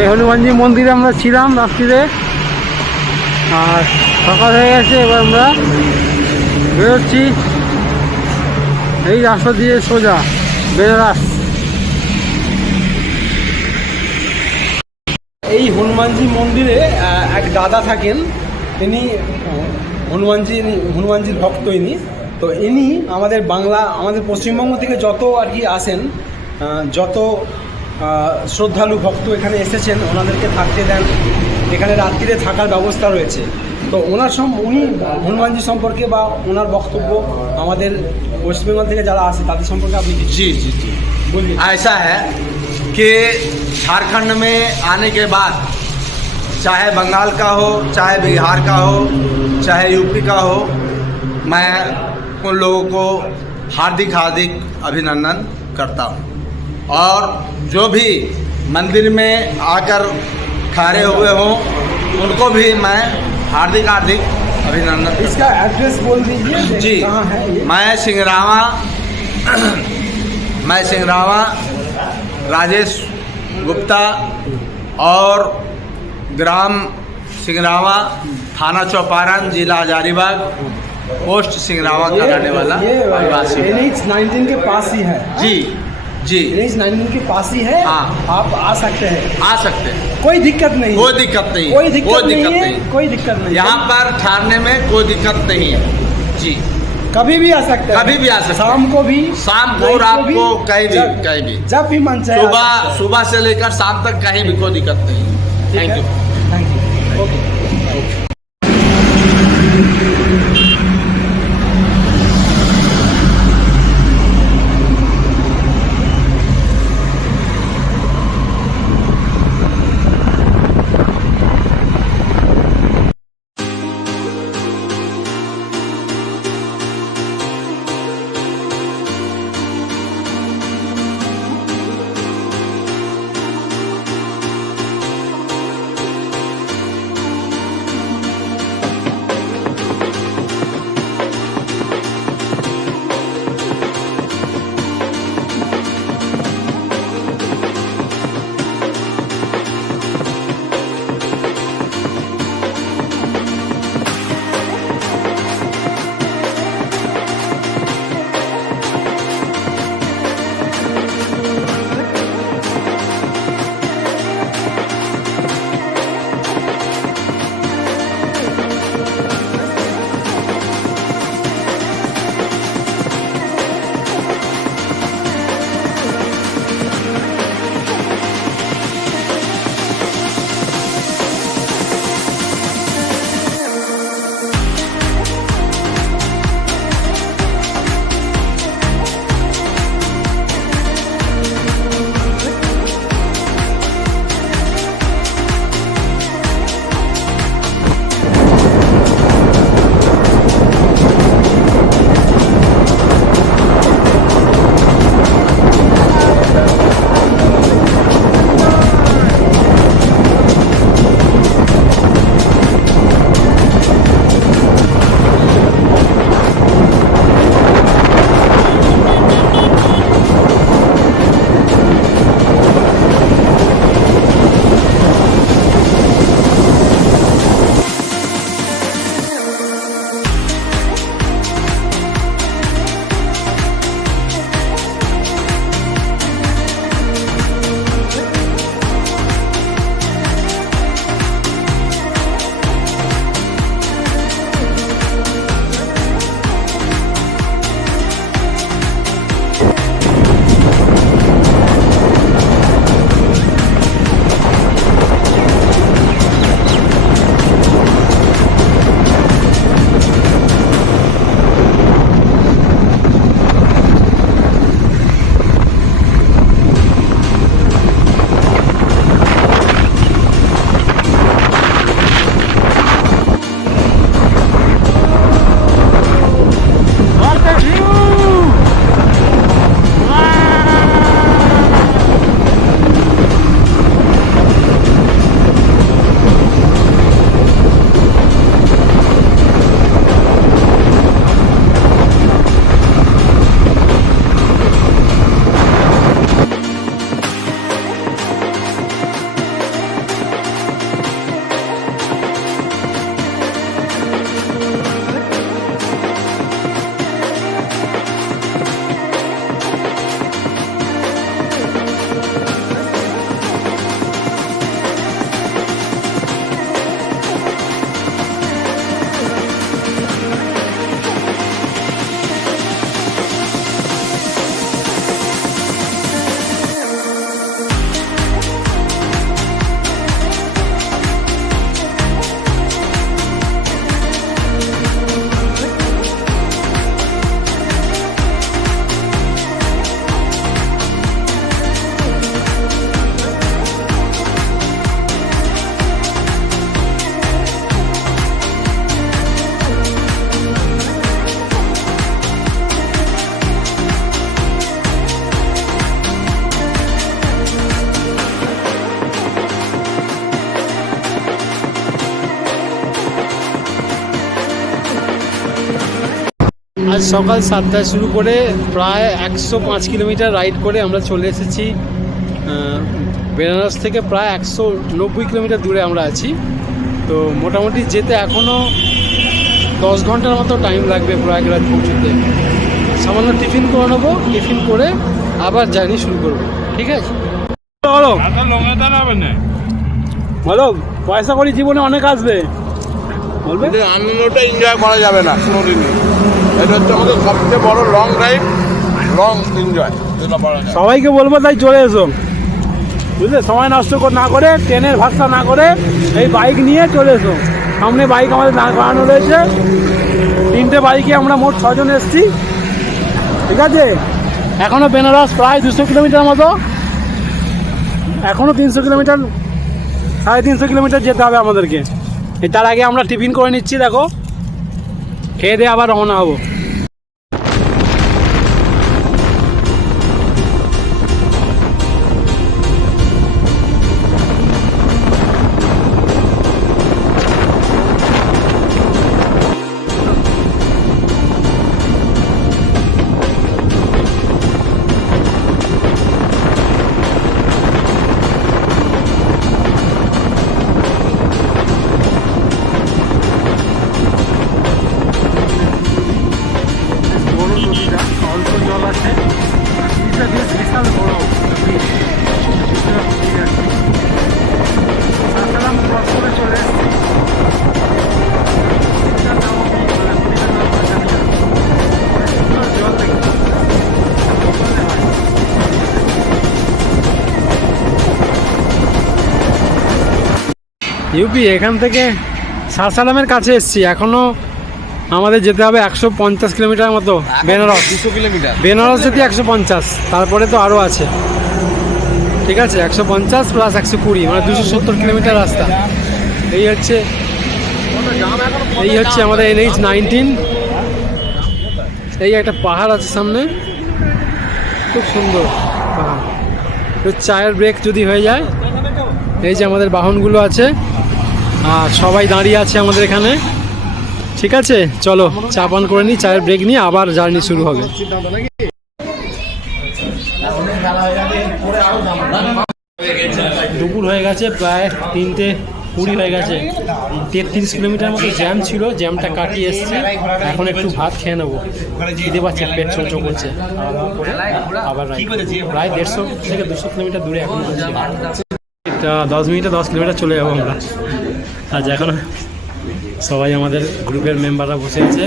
এই হনুমানজি মন্দিরে আমরা ছিলাম রাত্রিরে। আর সকাল হয়ে গেছে, এবার আমরা বেরোচ্ছি। এই রাস্তা দিয়ে সোজা বেনারস এই হনুমানজি মন্দিরে এক দাদা থাকেন। তিনি হনুমানজি হনুমানজির ভক্ত ইনি। তো ইনি আমাদের বাংলা, আমাদের পশ্চিমবঙ্গ থেকে যত আর কি আসেন যত শ্রদ্ধালু ভক্ত এখানে এসেছেন ওনাদেরকে থাকতে দেন এখানে রাত্রিরে থাকার ব্যবস্থা রয়েছে তো ওনার সম উনি হনুমানজি সম্পর্কে বা ওনার বক্তব্য আমাদের ওয়েস্ট বেঙ্গল থেকে যারা আসে তাদের সম্পর্কে আপনি কিছু जी जी जी বলবেন ऐसा है कि झारखंड में आने के बाद चाहे बंगाल का हो चाहे बिहार का हो चाहे यूपी का हो मैं उन लोगों को हार्दिक हार्दिक अभिनंदन करता हूँ और जो भी मंदिर में आकर ठहरे हुए हों उनको भी मैं हार्दिक हार्दिक अभिनंदन इसका एड्रेस बोल दीजिए जी कहाँ है ये? मैं सिंगरावा मैं सिंगरावा राजेश गुप्ता और ग्राम सिंगरावा थाना चौपारण जिला हजारीबाग पोस्ट सिंगरावा का रहने वाला एच नाइनटीन के पास ही है। जी। जी। एन नाइन के पास ही है। हाँ। आप आ सकते हैं। आ सकते हैं। कोई दिक्कत नहीं। कोई दिक्कत नहीं। कोई दिक्कत, कोई दिक्कत नहीं, नहीं। कोई दिक्कत नहीं यहाँ पर ठहरने में कोई दिक्कत नहीं है। जी। कभी भी आ सकते कभी भी आ सकते शाम को भी। शाम को रात को कहीं भी कहीं भी। जब भी मन चाहे सुबह सुबह से लेकर शाम तक कहीं भी कोई दिक्कत नहीं thank? You thank you okay আজ সকাল সাতটায় শুরু করে প্রায় একশো পাঁচ কিলোমিটার রাইড করে আমরা চলে এসেছি বেনারস থেকে প্রায় একশো নব্বই কিলোমিটার দূরে আমরা আছি। তো মোটামুটি যেতে এখনও দশ ঘণ্টার মতো টাইম লাগবে প্রয়াগরাজ পৌঁছতে। সামান্য টিফিন করে নেব টিফিন করে আবার জার্নি শুরু করব। ঠিক আছে? বলো বলো পয়সা করি জীবনে অনেক আসবে। কিন্তু আনন্দটা এনজয় করা যাবে না কোনোদিনই। এটা হচ্ছে আমাদের সবচেয়ে বড় লং ড্রাইভ লং এনজয় সবাইকে বলব তাই চলে এসো। বুঝলে? সময় নষ্ট কর- না করে ট্রেনের ভাষা না করে এই বাইক নিয়ে চলে এসো। সামনে বাইক আমাদের দাঁড় করানো রয়েছে। তিনটে বাইকে আমরা মোট ছজন এসছি। ঠিক আছে? এখনও বেনারস প্রায় দুশো কিলোমিটার মতো। এখনও তিনশো কিলোমিটার সাড়ে তিনশো কিলোমিটার যেতে হবে আমাদেরকে। তার আগে আমরা টিফিন করে নিচ্ছি দেখো। খেয়ে দিয়ে আবার রওনা হব। ইউপি এখান থেকে সাসারামের কাছে এসছি। এখনও আমাদের যেতে হবে একশো পঞ্চাশ কিলোমিটার মতো বেনারস। দুশো কিলোমিটার। বেনারস যেতে একশো পঞ্চাশ তারপরে তো আরও আছে। ঠিক আছে একশো পঞ্চাশ প্লাস একশো কুড়ি মানে দুশো সত্তর কিলোমিটার রাস্তা। এই হচ্ছে এই হচ্ছে আমাদের এনএইচ নাইনটিন এই একটা পাহাড় আছে সামনে খুব সুন্দর পাহাড়। চায়ের ব্রেক যদি হয়ে যায় এই যে আমাদের বাহনগুলো আছে আর সবাই দাঁড়িয়ে আছে আমাদের এখানে। ঠিক আছে? চলো, চা পান করে নিই চায়ের ব্রেক নিয়ে আবার জার্নি শুরু হবে। দুপুর হয়ে গেছে, প্রায় তিনটে কুড়ি হয়ে গেছে। তেত্রিশ কিলোমিটার মতো জ্যাম ছিল জ্যামটা কাটিয়ে এসছে। এখন একটু ভাত খেয়ে নেব। খিদে পাচ্ছে, পেট চলচো করছে। আবার প্রায় দেড়শো থেকে দুশো কিলোমিটার দূরে এখন। দশ মিনিটে দশ কিলোমিটার চলে যাব আমরা। আজ এখন সবাই আমাদের গ্রুপের মেম্বাররা বসে আছে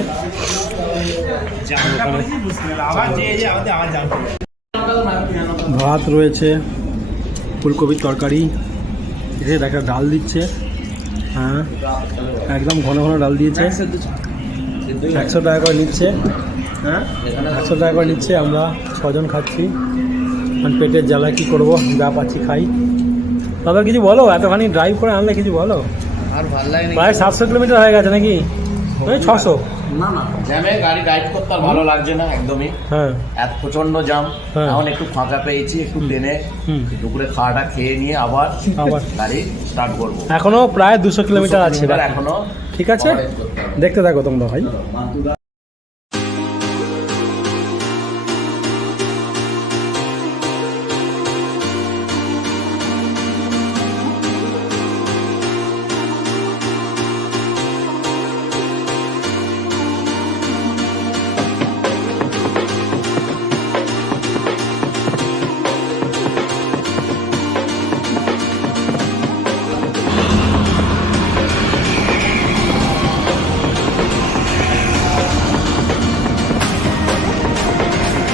ভাত রয়েছে, ফুলকপির তরকারি। এসে একটা ডাল দিচ্ছে। হ্যাঁ একদম ঘন ঘন ডাল দিয়েছে। একশো টাকা করে নিচ্ছে। হ্যাঁ একশো টাকা করে নিচ্ছে আমরা, ছজন খাচ্ছি। আর পেটের জ্বালা কী করব? যা পাচ্ছি খাই। দাদা কিছু বলো? এতখানি ড্রাইভ করে আনলে কিছু বলো? আর ভালো লাগে প্রায় সাতশো কিলোমিটার হয়ে গেছে নাকি? ওই ছশো। না না জ্যামে গাড়ি গাইড করতে আর ভালো লাগছে না একদমই। হ্যাঁ। এত প্রচণ্ড জ্যাম। হ্যাঁ। এখন একটু ফাঁকা পেয়েছি একটু ট্রেনে দুপুরে খাওয়াটা খেয়ে নিয়ে আবার আবার। গাড়ি স্টার্ট করব। এখনও প্রায় দুশো কিলোমিটার আছে এখনও ঠিক আছে। দেখতে থাকো তোমরা ভাই।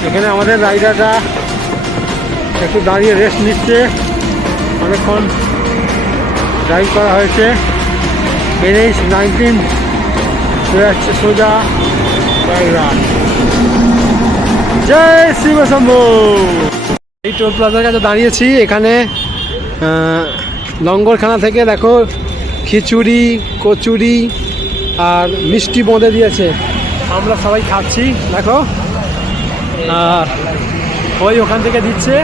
এখানে আমাদের রাইডাররা একটু দাঁড়িয়ে রেস্ট নিচ্ছে। অনেকক্ষণ ড্রাইভ করা হয়েছে। এনএইচ নাইনটিন সোজা রায়গঞ্জ। জয় শিবশম্ভু এই টোল প্লাজার কাছে দাঁড়িয়েছি। এখানে লঙ্গরখানা থেকে দেখো, খিচুড়ি, কচুরি আর মিষ্টি বোঁদে দিয়েছে। আমরা সবাই খাচ্ছি। দেখো। আর ওই ওখান থেকে দিচ্ছে।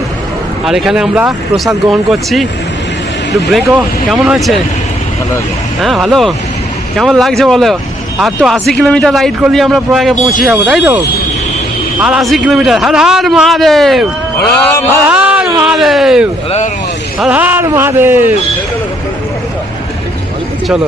আর এখানে আমরা প্রসাদ গ্রহণ করছি। একটু ব্রেকও কেমন হয়েছে? হ্যাঁ ভালো। কেমন লাগছে বলো? আর তো আশি কিলোমিটার রাইড করলে আমরা প্রয়াগে পৌঁছে যাব তাই তো? আর আশি কিলোমিটার হর হর মহাদেব! হর হর মহাদেব! হর হর মহাদেব! চলো।